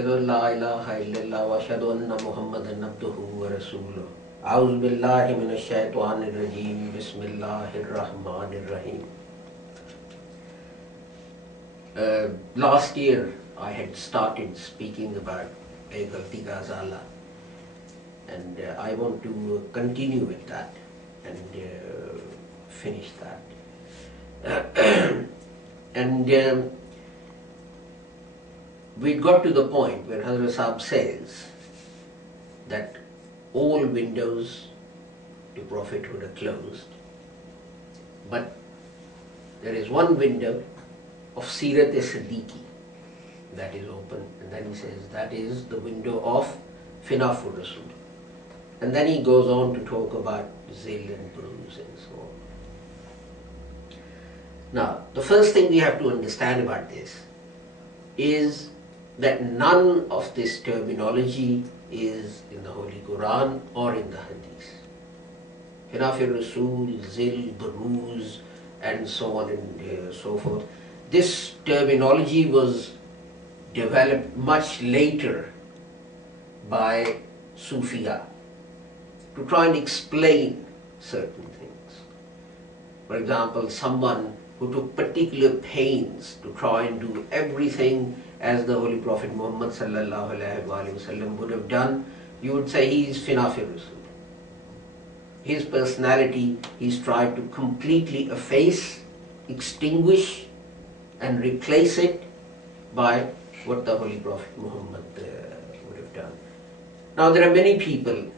Ashhadu an la ilaha illallah wa ashhadu anna Muhammadan abduhu wa rasuluh. A'udhu billahi minash shaitanir rajim. Bismillahir rahmanir rahim. Last year I had started speaking about a Galti Ka Zala, and I want to continue with that and finish that. And we got to the point where Hazrat Sahib says that all windows to prophethood are closed, but there is one window of Sirat-e-Siddiqi that is open, and then he says that is the window of Finafur Rasul. And then he goes on to talk about Zil and Bruise and so on. Now, the first thing we have to understand about this is that none of this terminology is in the Holy Quran or in the Hadith. Finafir Rasul, Zil, Bruise, and so on and so forth. This terminology was developed much later by Sufiya to try and explain certain things. For example, someone who took particular pains to try and do everything as the Holy Prophet Muhammad sallallahu alaihi wasallam would have done, you would say he is Finafir Rasul. His personality he's tried to completely efface, extinguish, and replace it by what the Holy Prophet Muhammad would have done. Now there are many people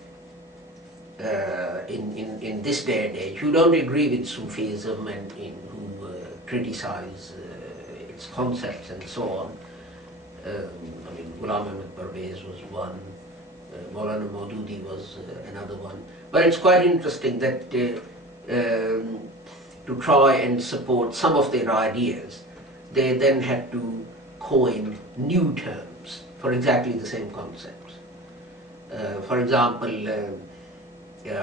in this day and age who don't agree with Sufism and who criticize its concepts and so on. I mean, Ghulam Ahmad Parvez was one, Maulana Maududi was another one. But it's quite interesting that to try and support some of their ideas, they then had to coin new terms for exactly the same concepts. For example,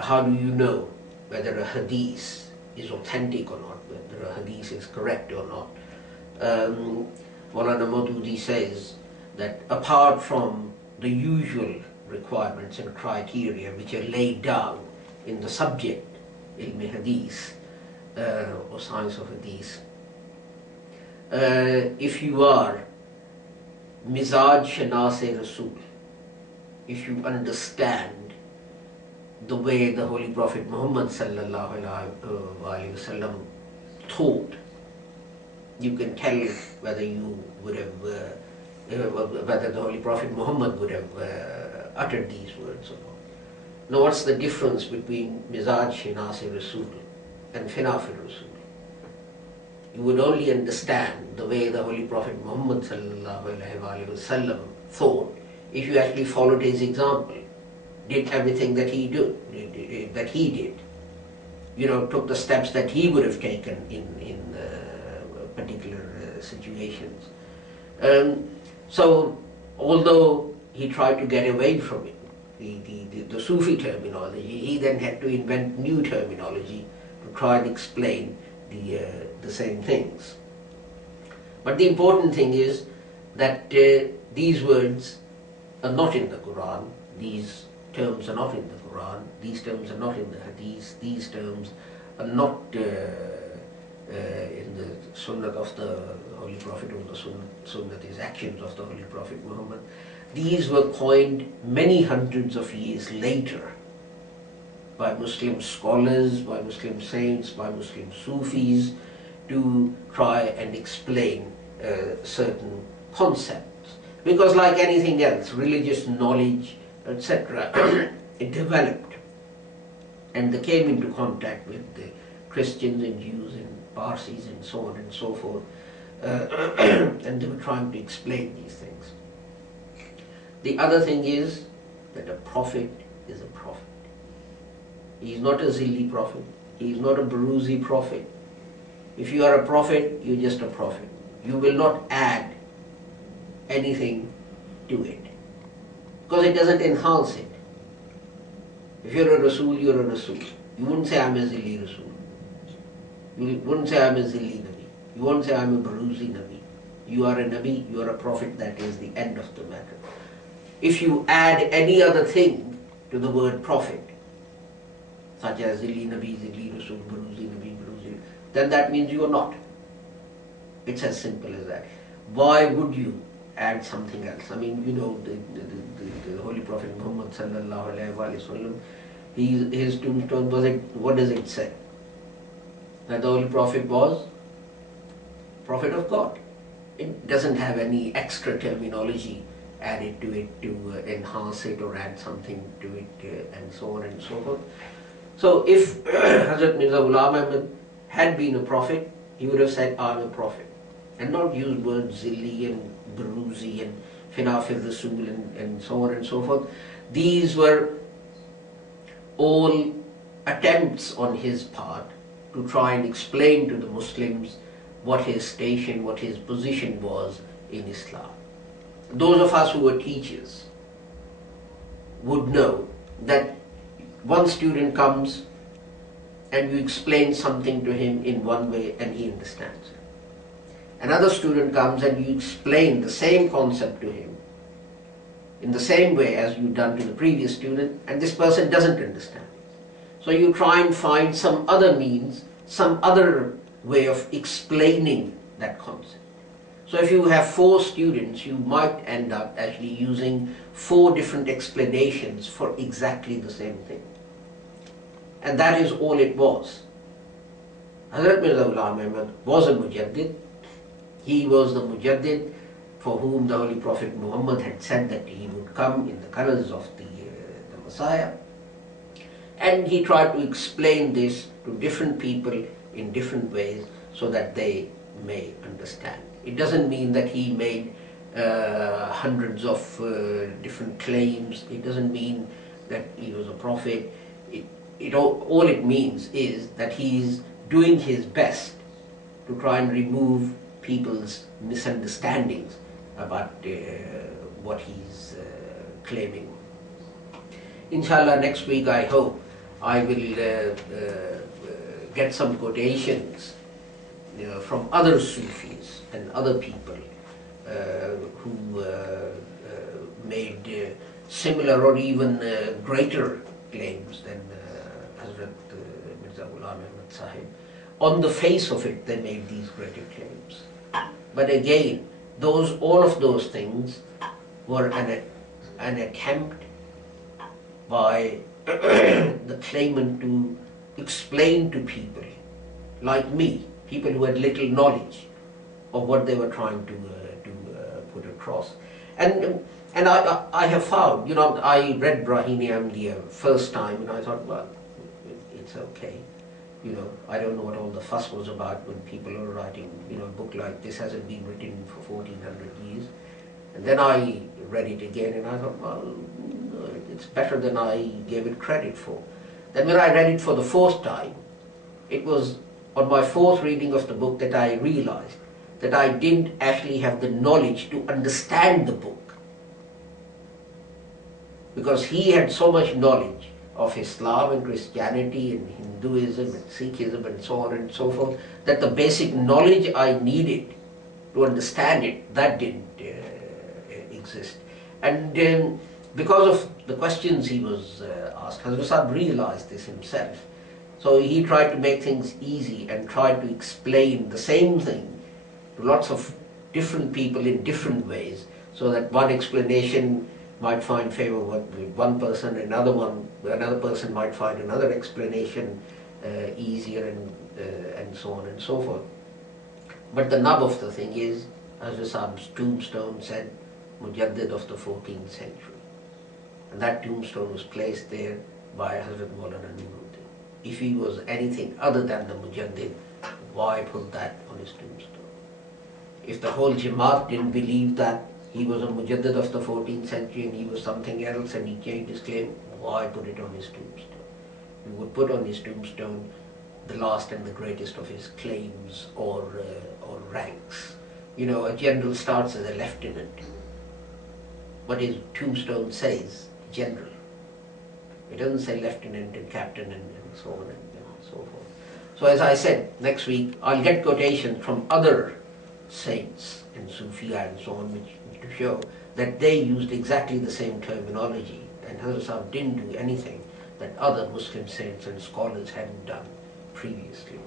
how do you know whether a hadith is authentic or not, whether a hadith is correct or not? Maulana Maududi says that apart from the usual requirements and criteria which are laid down in the subject, ilm hadith or science of hadith, if you are Mizaj Shanase Rasul, if you understand the way the Holy Prophet Muhammad sallallahu alaihi wasallam thought, you can tell whether you would have, whether the Holy Prophet Muhammad would have uttered these words or not. Now, what's the difference between Mizaj Shanase Rasul and Finafir Rasul? You would only understand the way the Holy Prophet Muhammad ﷺ thought if you actually followed his example, did everything that he did, you know, took the steps that he would have taken in particular situations. So, although he tried to get away from it, the Sufi terminology, he then had to invent new terminology to try and explain the same things. But the important thing is that these words are not in the Quran, these terms are not in the Quran, these terms are not in the Hadith, these terms are not in the Sunnah of the Holy Prophet, or the Sunnah, these actions of the Holy Prophet Muhammad. These were coined many hundreds of years later by Muslim scholars, by Muslim saints, by Muslim Sufis, to try and explain certain concepts. Because like anything else, religious knowledge, etc., it developed. And they came into contact with the Christians and Jews and Parsis and so on and so forth. And they were trying to explain these things. The other thing is that a prophet is a prophet. He is not a Zilli prophet. He is not a Buruzi prophet. If you are a prophet, you're just a prophet. You will not add anything to it, because it doesn't enhance it. If you're a Rasul, you're a Rasul. You wouldn't say I'm a Zilli Rasul. You wouldn't say I'm a Zilli Nabi. You won't say I'm a Buruzi Nabi. You are a Nabi, you are a prophet, that is the end of the matter. if you add any other thing to the word prophet, such as Zilli Nabi, Zilli Rasul, Buruzi Nabi, Buruzi, then that means you are not. It's as simple as that. Why would you add something else? I mean, you know, the Holy Prophet Muhammad sallallahu alaihi wasallam, his tombstone was it. What does it say? That the Holy Prophet was Prophet of God. It doesn't have any extra terminology added to it to enhance it or add something to it and so on and so forth. So if Hazrat Mirza Ghulam Ahmad had been a prophet, he would have said, I'm a prophet, and not used words Zilli and Buruzi and Finafir Rasul and so on and so forth. These were all attempts on his part to try and explain to the Muslims what his station, what his position was in Islam. Those of us who were teachers would know that one student comes and you explain something to him in one way and he understands it. Another student comes and you explain the same concept to him in the same way as you've done to the previous student, and this person doesn't understand it. So you try and find some other means, some other way of explaining that concept. So if you have 4 students, you might end up actually using 4 different explanations for exactly the same thing. And that is all it was. Hazrat Mirza Ghulam Ahmad was a mujaddid. He was the mujaddid for whom the Holy Prophet Muhammad had said that he would come in the colors of the Messiah. And he tried to explain this to different people in different ways so that they may understand. It doesn't mean that he made hundreds of different claims. It doesn't mean that he was a prophet. All it means is that he is doing his best to try and remove people's misunderstandings about what he's claiming. Inshallah, next week I hope I will get some quotations from other Sufis and other people who made similar or even greater claims than Hazrat Mirza Ghulam Ahmad Sahib. On the face of it, they made these greater claims. But again, all of those things were an attempt by the claimant to explain to people like me, people who had little knowledge of what they were trying to put across. And I have found, I read Rahim the first time and I thought, well, it's okay. I don't know what all the fuss was about when people are writing, a book like this hasn't been written for 1400 years. And then I read it again and I thought, well, it's better than I gave it credit for. Then when I read it for the 4th time, it was on my 4th reading of the book that I realized that I didn't actually have the knowledge to understand the book. Because he had so much knowledge of Islam and Christianity and Hinduism and Sikhism and so on and so forth, that the basic knowledge I needed to understand it, that didn't exist. And because of the questions he was asked, Hazrat Sahib realized this himself. So he tried to make things easy and tried to explain the same thing to lots of different people in different ways, so that one explanation might find favor with one person, another person might find another explanation easier, and so on and so forth. But the nub of the thing is, Hazrat Sahib's tombstone said, Mujaddid of the 14th century. And that tombstone was placed there by Hazrat Maulana Nuruddin. If he was anything other than the Mujaddid, why put that on his tombstone? If the whole Jamaat didn't believe that he was a Mujaddid of the 14th century and he was something else and he changed his claim, why put it on his tombstone? He would put on his tombstone the last and the greatest of his claims or ranks. A general starts as a lieutenant, but his tombstone says general. It doesn't say lieutenant and captain and so on and so forth. So as I said, next week I'll get quotations from other saints and Sufiya and so on, which to show that they used exactly the same terminology, and Hazrat Sahib didn't do anything that other Muslim saints and scholars hadn't done previously.